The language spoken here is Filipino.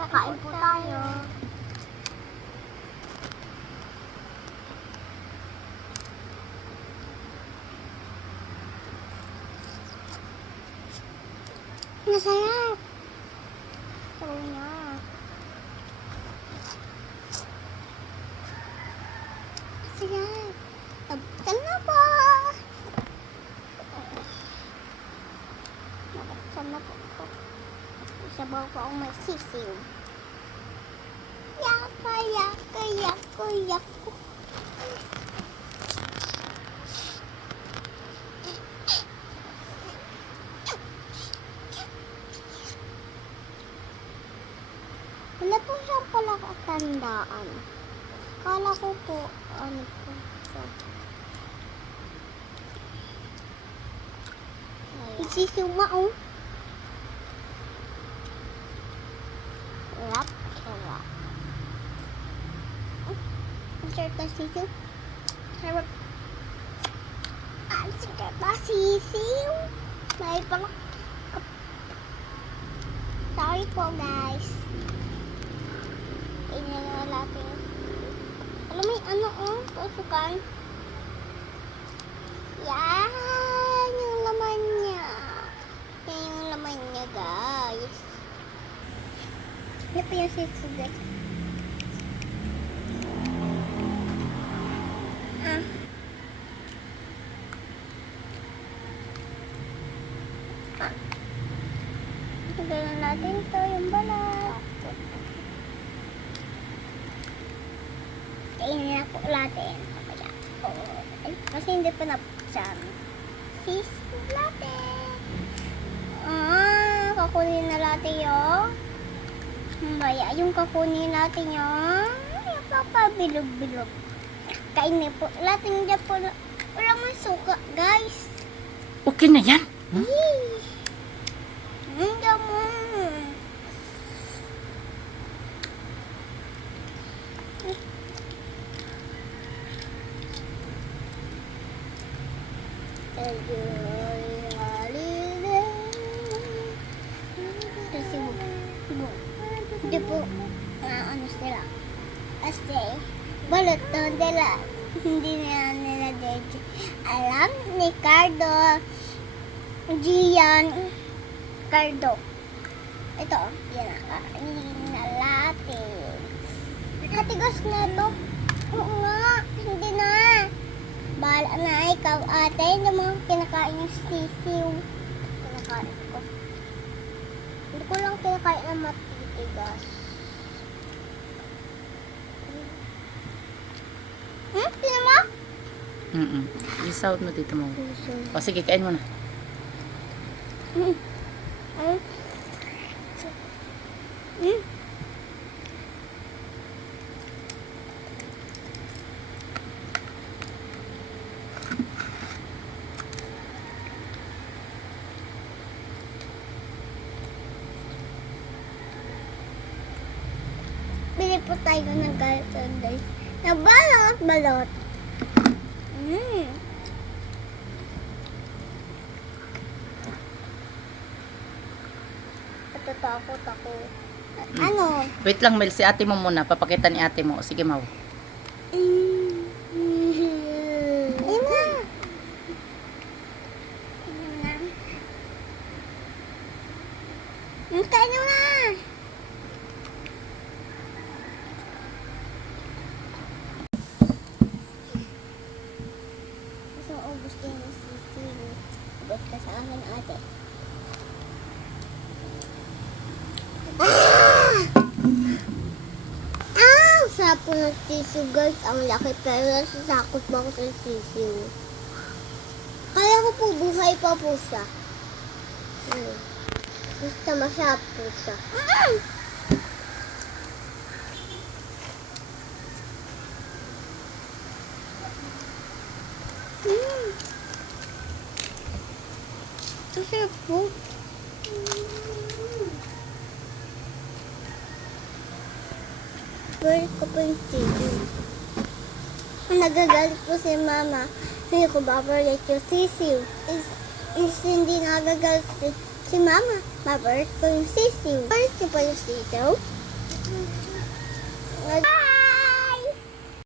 Kakain po tayo. Masarap. Sabaw niya. Masarap. Nabuksan na po. Nabuksan na po. Sabaw ko ang may sisiw. Yaka, yaka, yako, yako. Wala po siyang pala katandaan. Kala ko po, ano po siya. Isisuma, oh. Rap, rap. Masarap na sisiw. Sarap. Ang sarap na sisiw. May pala. Sorry po, guys. Inalawa natin. Alam mo yung ano, oh, tusukan. Yan, yung laman niya. Yan yung laman niya, guys. Yan po yung sisiw, guys. Tagalan natin ito, yung balat. Kainin na po natin. Kasi hindi pa napuksan. Sisiw natin. Kakunin na natin yung maya. Yung kakunin natin yung papabilog-bilog. Kainin po natin dyan po. Wala man suka, guys. Okay na yan. Hindi mo. Hindi po, ano sila. Kasi, balot to nila. Hindi nila alam ni Cardo. Gian. Cardo. Ito, yan kakainin na natin. Natigas na ito. Oo nga, hindi na. Bahala na ikaw, ate. Hindi mo kinakain yung sisiw. Kinakain ko. Hindi ko lang kinakain na matitigas. Tinan mo? Isaut mo dito mo. O sige, kain mo na. Bili po tayo ng guys. Na balot. Natatakot ako. Ano? Wait lang, Mel. Si ate mo muna. Papakita ni ate mo. Sige, Mau. Ayun na. Kain mo na. Gusto ko gusto yung sisiw. Sabot ka sa akin, ate. Sarap po ng sisiw, guys. Ang laki, pero nasasakot ba ako sa sisiw? Kaya ko po buhay pa po siya. Basta masarap po siya. Masarap po. Favorite ko po yung sisiw. Kung nagagalit po si mama, hindi ko favorite yung sisiw. Is hindi nagagalit si mama, favorite ko yung sisiw. Favorite ko po yung sisiw.